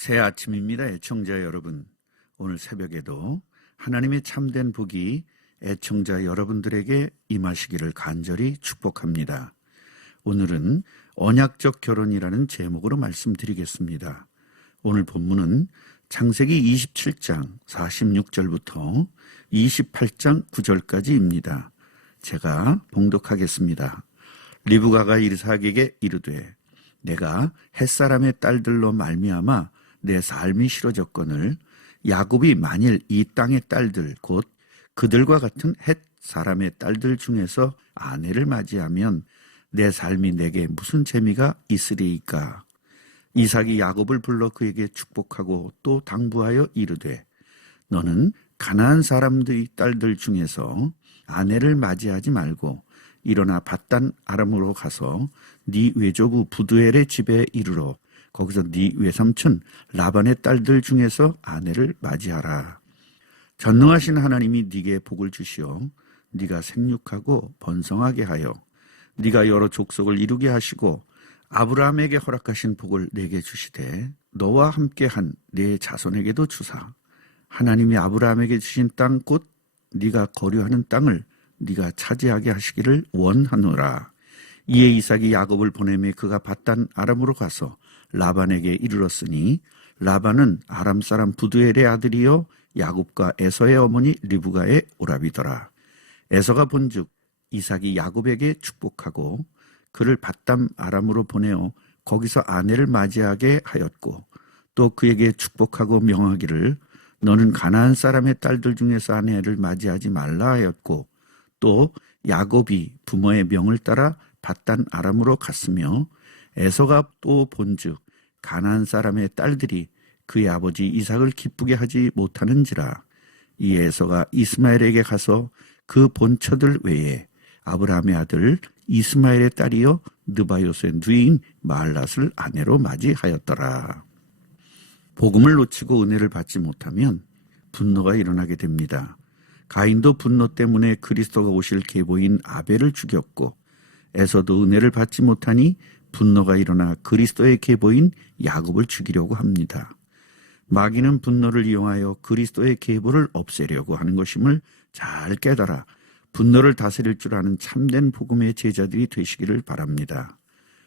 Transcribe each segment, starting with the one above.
새 아침입니다. 애청자 여러분. 오늘 새벽에도 하나님의 참된 복이 애청자 여러분들에게 임하시기를 간절히 축복합니다. 오늘은 언약적 결혼이라는 제목으로 말씀드리겠습니다. 오늘 본문은 창세기 27장 46절부터 28장 9절까지입니다. 제가 봉독하겠습니다. 리브가가 이삭에게 이르되 내가 햇사람의 딸들로 말미암아 내 삶이 싫어졌거늘 야곱이 만일 이 땅의 딸들 곧 그들과 같은 햇사람의 딸들 중에서 아내를 맞이하면 내 삶이 내게 무슨 재미가 있으리이까. 이삭이 야곱을 불러 그에게 축복하고 또 당부하여 이르되 너는 가나안 사람들의 딸들 중에서 아내를 맞이하지 말고 일어나 밧단 아람으로 가서 네 외조부 부두엘의 집에 이르러 거기서 네 외삼촌 라반의 딸들 중에서 아내를 맞이하라. 전능하신 하나님이 네게 복을 주시어 네가 생육하고 번성하게 하여 네가 여러 족속을 이루게 하시고 아브라함에게 허락하신 복을 내게 주시되 너와 함께한 네 자손에게도 주사 하나님이 아브라함에게 주신 땅 곧 네가 거류하는 땅을 네가 차지하게 하시기를 원하노라. 이에 이삭이 야곱을 보내매 그가 밧단 아람으로 가서 라반에게 이르렀으니 라반은 아람 사람 부두엘의 아들이요 야곱과 에서의 어머니 리브가의 오라비더라. 에서가 본즉 이삭이 야곱에게 축복하고 그를 밧단 아람으로 보내어 거기서 아내를 맞이하게 하였고 또 그에게 축복하고 명하기를 너는 가나안 사람의 딸들 중에서 아내를 맞이하지 말라 하였고 또 야곱이 부모의 명을 따라 밧단 아람으로 갔으며 에서가 또 본즉 가나안 사람의 딸들이 그의 아버지 이삭을 기쁘게 하지 못하는지라. 이 에서가 이스마엘에게 가서 그 본처들 외에 아브라함의 아들 이스마엘의 딸이요 느바요스의 누이인 마알랏을 아내로 맞이하였더라. 복음을 놓치고 은혜를 받지 못하면 분노가 일어나게 됩니다. 가인도 분노 때문에 그리스도가 오실 계보인 아벨을 죽였고 에서도 은혜를 받지 못하니 분노가 일어나 그리스도의 계보인 야곱을 죽이려고 합니다. 마귀는 분노를 이용하여 그리스도의 계보를 없애려고 하는 것임을 잘 깨달아 분노를 다스릴 줄 아는 참된 복음의 제자들이 되시기를 바랍니다.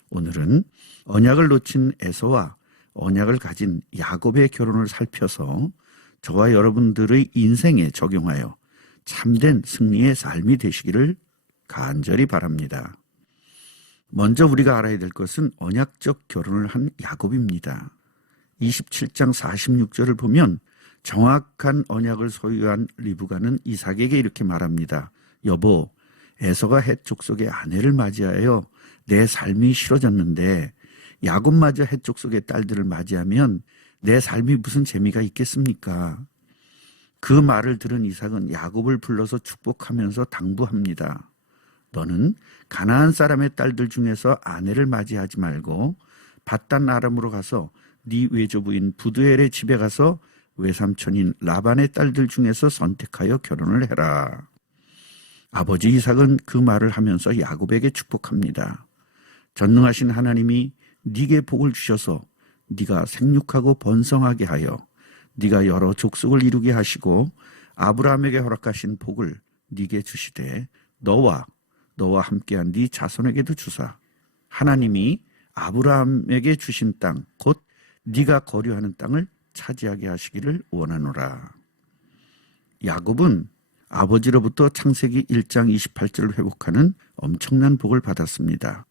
오늘은 언약을 놓친 에서와 언약을 가진 야곱의 결혼을 살펴서 저와 여러분들의 인생에 적용하여 참된 승리의 삶이 되시기를 간절히 바랍니다. 먼저 우리가 알아야 될 것은 언약적 결혼을 한 야곱입니다. 27장 46절을 보면 정확한 언약을 소유한 리브가는 이삭에게 이렇게 말합니다. 여보, 에서가 헷 족속의 아내를 맞이하여 내 삶이 싫어졌는데 야곱마저 헷 족속의 딸들을 맞이하면 내 삶이 무슨 재미가 있겠습니까? 그 말을 들은 이삭은 야곱을 불러서 축복하면서 당부합니다. 너는 가나안 사람의 딸들 중에서 아내를 맞이하지 말고 밧단 아람으로 가서 네 외조부인 부두엘의 집에 가서 외삼촌인 라반의 딸들 중에서 선택하여 결혼을 해라. 아버지 이삭은 그 말을 하면서 야곱에게 축복합니다. 전능하신 하나님이 네게 복을 주셔서 네가 생육하고 번성하게 하여 네가 여러 족속을 이루게 하시고 아브라함에게 허락하신 복을 네게 주시되 너와 함께한 네 자손에게도 주사 하나님이 아브라함에게 주신 땅 곧 네가 거류하는 땅을 차지하게 하시기를 원하노라. 야곱은 아버지로부터 창세기 1장 28절을 회복하는 엄청난 복을 받았습니다.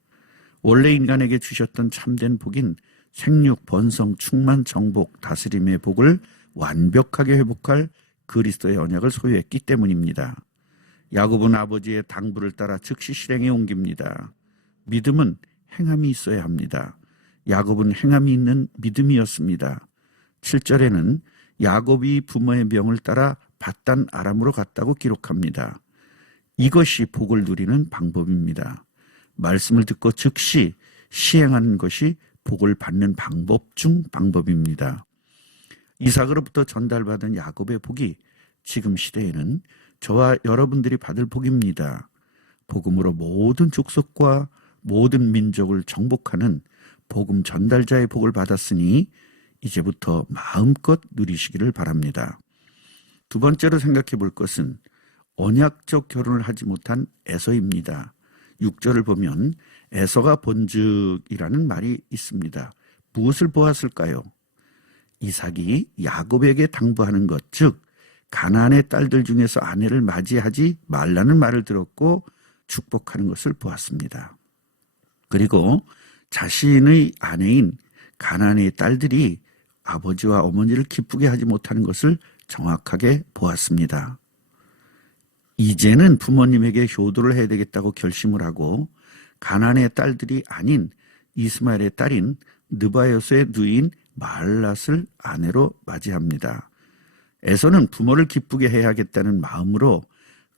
원래 인간에게 주셨던 참된 복인 생육, 번성, 충만, 정복, 다스림의 복을 완벽하게 회복할 그리스도의 언약을 소유했기 때문입니다. 야곱은 아버지의 당부를 따라 즉시 실행에 옮깁니다. 믿음은 행함이 있어야 합니다. 야곱은 행함이 있는 믿음이었습니다. 7절에는 야곱이 부모의 명을 따라 밧단 아람으로 갔다고 기록합니다. 이것이 복을 누리는 방법입니다. 말씀을 듣고 즉시 시행하는 것이 복을 받는 방법 중 방법입니다. 이삭으로부터 전달받은 야곱의 복이 지금 시대에는 저와 여러분들이 받을 복입니다. 복음으로 모든 족속과 모든 민족을 정복하는 복음 전달자의 복을 받았으니 이제부터 마음껏 누리시기를 바랍니다. 두 번째로 생각해 볼 것은 언약적 결혼을 하지 못한 에서입니다. 6절을 보면 에서가 본즉이라는 말이 있습니다. 무엇을 보았을까요? 이삭이 야곱에게 당부하는 것, 즉 가나안의 딸들 중에서 아내를 맞이하지 말라는 말을 들었고 축복하는 것을 보았습니다. 그리고 자신의 아내인 가나안의 딸들이 아버지와 어머니를 기쁘게 하지 못하는 것을 정확하게 보았습니다. 이제는 부모님에게 효도를 해야 되겠다고 결심을 하고 가나안의 딸들이 아닌 이스마엘의 딸인 느바요스의 누이인 마할랏을 아내로 맞이합니다. 에서는 부모를 기쁘게 해야겠다는 마음으로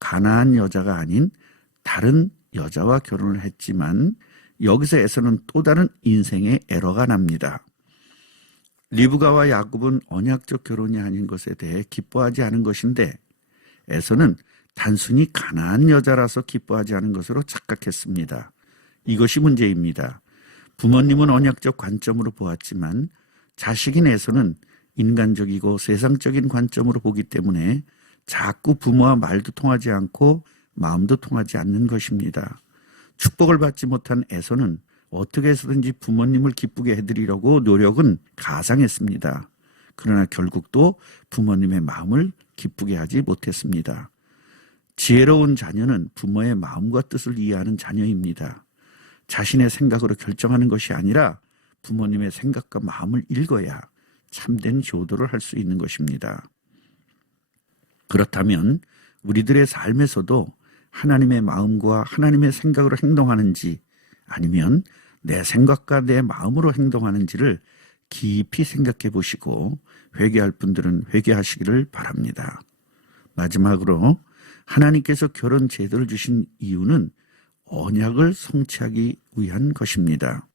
가나안 여자가 아닌 다른 여자와 결혼을 했지만 여기서 에서는 또 다른 인생의 에러가 납니다. 리브가와 야곱은 언약적 결혼이 아닌 것에 대해 기뻐하지 않은 것인데 에서는 단순히 가나안 여자라서 기뻐하지 않은 것으로 착각했습니다. 이것이 문제입니다. 부모님은 언약적 관점으로 보았지만 자식인 에서는 인간적이고 세상적인 관점으로 보기 때문에 자꾸 부모와 말도 통하지 않고 마음도 통하지 않는 것입니다. 축복을 받지 못한 에서는 어떻게 해서든지 부모님을 기쁘게 해드리려고 노력은 가상했습니다. 그러나 결국 또 부모님의 마음을 기쁘게 하지 못했습니다. 지혜로운 자녀는 부모의 마음과 뜻을 이해하는 자녀입니다. 자신의 생각으로 결정하는 것이 아니라 부모님의 생각과 마음을 읽어야 참된 효도를 할 수 있는 것입니다. 그렇다면 우리들의 삶에서도 하나님의 마음과 하나님의 생각으로 행동하는지 아니면 내 생각과 내 마음으로 행동하는지를 깊이 생각해 보시고 회개할 분들은 회개하시기를 바랍니다. 마지막으로 하나님께서 결혼 제도를 주신 이유는 언약을 성취하기 위한 것입니다.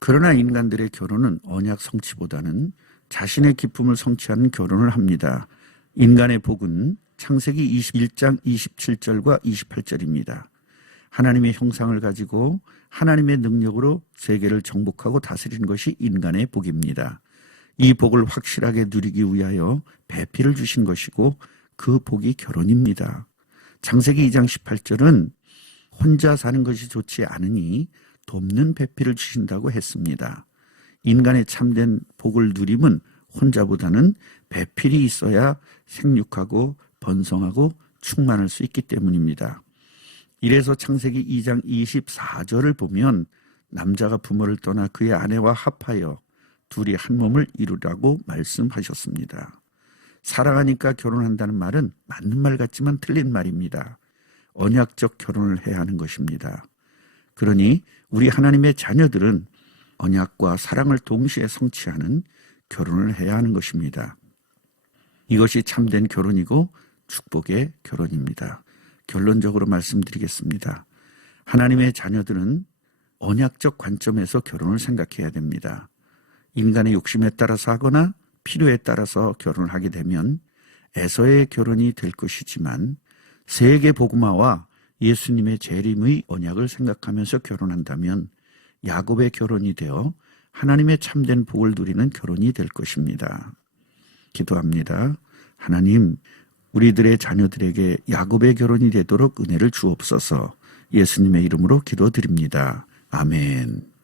그러나 인간들의 결혼은 언약 성취보다는 자신의 기쁨을 성취하는 결혼을 합니다. 인간의 복은 창세기 21장 27절과 28절입니다. 하나님의 형상을 가지고 하나님의 능력으로 세계를 정복하고 다스리는 것이 인간의 복입니다. 이 복을 확실하게 누리기 위하여 배필을 주신 것이고 그 복이 결혼입니다. 창세기 2장 18절은 혼자 사는 것이 좋지 않으니 돕는 배필을 주신다고 했습니다. 인간의 참된 복을 누림은 혼자보다는 배필이 있어야 생육하고 번성하고 충만할 수 있기 때문입니다. 이래서 창세기 2장 24절을 보면 남자가 부모를 떠나 그의 아내와 합하여 둘이 한 몸을 이루라고 말씀하셨습니다. 사랑하니까 결혼한다는 말은 맞는 말 같지만 틀린 말입니다. 언약적 결혼을 해야 하는 것입니다. 그러니 우리 하나님의 자녀들은 언약과 사랑을 동시에 성취하는 결혼을 해야 하는 것입니다. 이것이 참된 결혼이고 축복의 결혼입니다. 결론적으로 말씀드리겠습니다. 하나님의 자녀들은 언약적 관점에서 결혼을 생각해야 됩니다. 인간의 욕심에 따라서 하거나 필요에 따라서 결혼을 하게 되면 에서의 결혼이 될 것이지만 세계 복음화와 예수님의 재림의 언약을 생각하면서 결혼한다면 야곱의 결혼이 되어 하나님의 참된 복을 누리는 결혼이 될 것입니다. 기도합니다. 하나님, 우리들의 자녀들에게 야곱의 결혼이 되도록 은혜를 주옵소서. 예수님의 이름으로 기도드립니다. 아멘.